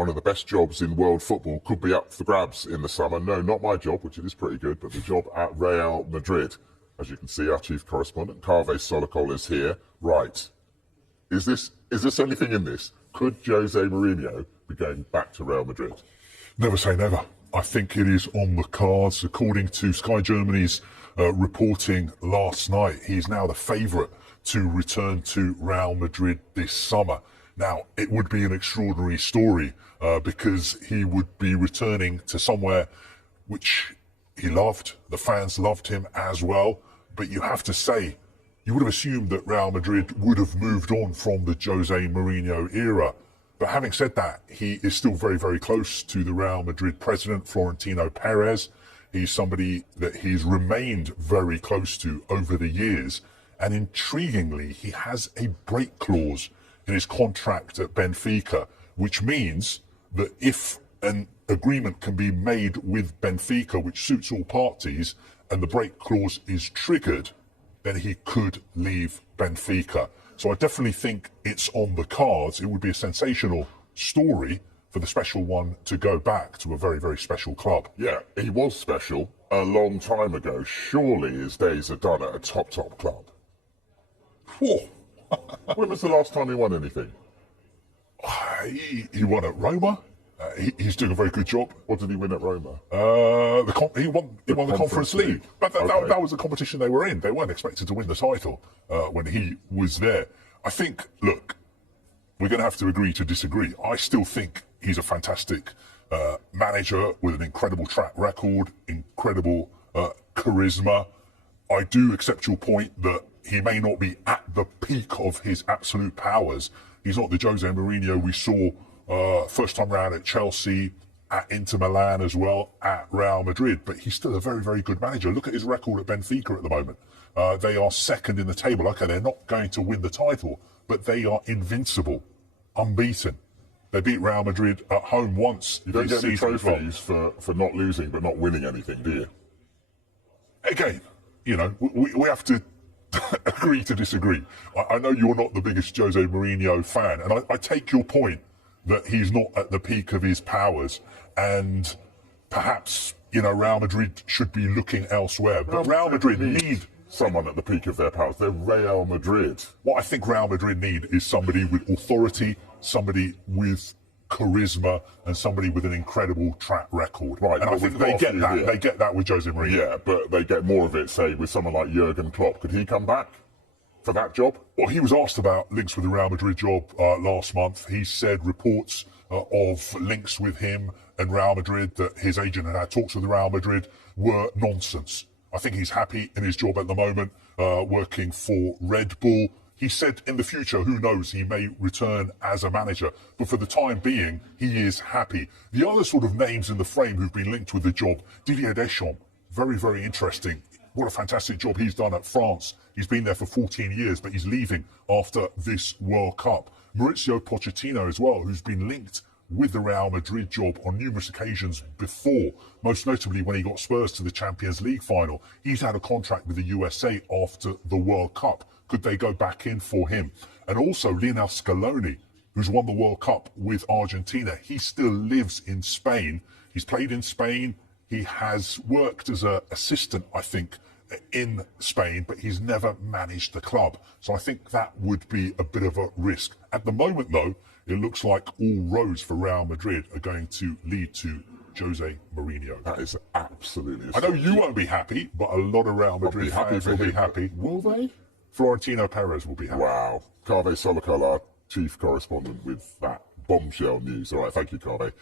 one of the best jobs in world football could be up for grabs in the summer. No, not my job, which it is pretty good, but the job at Real Madrid. As you can see, our chief correspondent, Kaveh Solhekol, is here. Right. Is this anything in this? Could Jose Mourinho be going back to Real Madrid? Never say never. I think it is on the cards. According to Sky Germany's reporting last night, he's now the favourite to return to Real Madrid this summer. Now, it would be an extraordinary story because he would be returning to somewhere which he loved. The fans loved him as well. But you have to say, you would have assumed that Real Madrid would have moved on from the Jose Mourinho era. But having said that, he is still very, very close to the Real Madrid president, Florentino Perez. He's somebody that he's remained very close to over the years. And intriguingly, he has a break clause in his contract at Benfica, which means that if an agreement can be made with Benfica, which suits all parties, and the break clause is triggered, then he could leave Benfica. So I definitely think it's on the cards. It would be a sensational story for the special one to go back to a very, very special club. Yeah, he was special a long time ago. Surely his days are done at a top club. Whoa. When was the last time he won anything? He won at Roma. He's doing a very good job. What did he win at Roma? He won the Conference League. But that was the competition they were in. They weren't expected to win the title when he was there. I think, look, we're going to have to agree to disagree. I still think he's a fantastic manager with an incredible track record, incredible charisma. I do accept your point that he may not be at the peak of his absolute powers. He's not the Jose Mourinho we saw first time round at Chelsea, at Inter Milan as well, at Real Madrid, but he's still a very, very good manager. Look at his record at Benfica at the moment. They are second in the table. Okay, they're not going to win the title, but they are invincible, unbeaten. They beat Real Madrid at home once. You don't get any trophies for not losing but not winning anything, do you? Again, you know, we have to agree to disagree. I know you're not the biggest Jose Mourinho fan, and I take your point that he's not at the peak of his powers, and perhaps, you know, Real Madrid should be looking elsewhere. But Real Madrid need someone at the peak of their powers. They're Real Madrid. What I think Real Madrid need is somebody with authority, somebody with charisma, and somebody with an incredible track record. Right, and I think they get that. They get that with Jose Mourinho. Yeah, but they get more of it, say, with someone like Jurgen Klopp. Could he come back for that job? Well, he was asked about links with the Real Madrid job last month. He said reports of links with him and Real Madrid, that his agent had had talks with Real Madrid, were nonsense. I think he's happy in his job at the moment, working for Red Bull. He said in the future, who knows, he may return as a manager. But for the time being, he is happy. The other sort of names in the frame who've been linked with the job, Didier Deschamps, very, very interesting. What a fantastic job he's done at France. He's been there for 14 years, but he's leaving after this World Cup. Mauricio Pochettino as well, who's been linked with the Real Madrid job on numerous occasions before, most notably when he got Spurs to the Champions League final. He's had a contract with the USA after the World Cup. Could they go back in for him? And also Lionel Scaloni, who's won the World Cup with Argentina. He still lives in Spain. He's played in Spain. He has worked as an assistant, I think, in Spain, but he's never managed the club. So I think that would be a bit of a risk. At the moment, though, it looks like all roads for Real Madrid are going to lead to Jose Mourinho. That is absolutely... I know you won't be happy, but a lot of Real Madrid fans will be happy. Will they? Florentino Perez will be happy. Wow. Kaveh Solhekol, our chief correspondent, with that bombshell news. All right, thank you, Kaveh.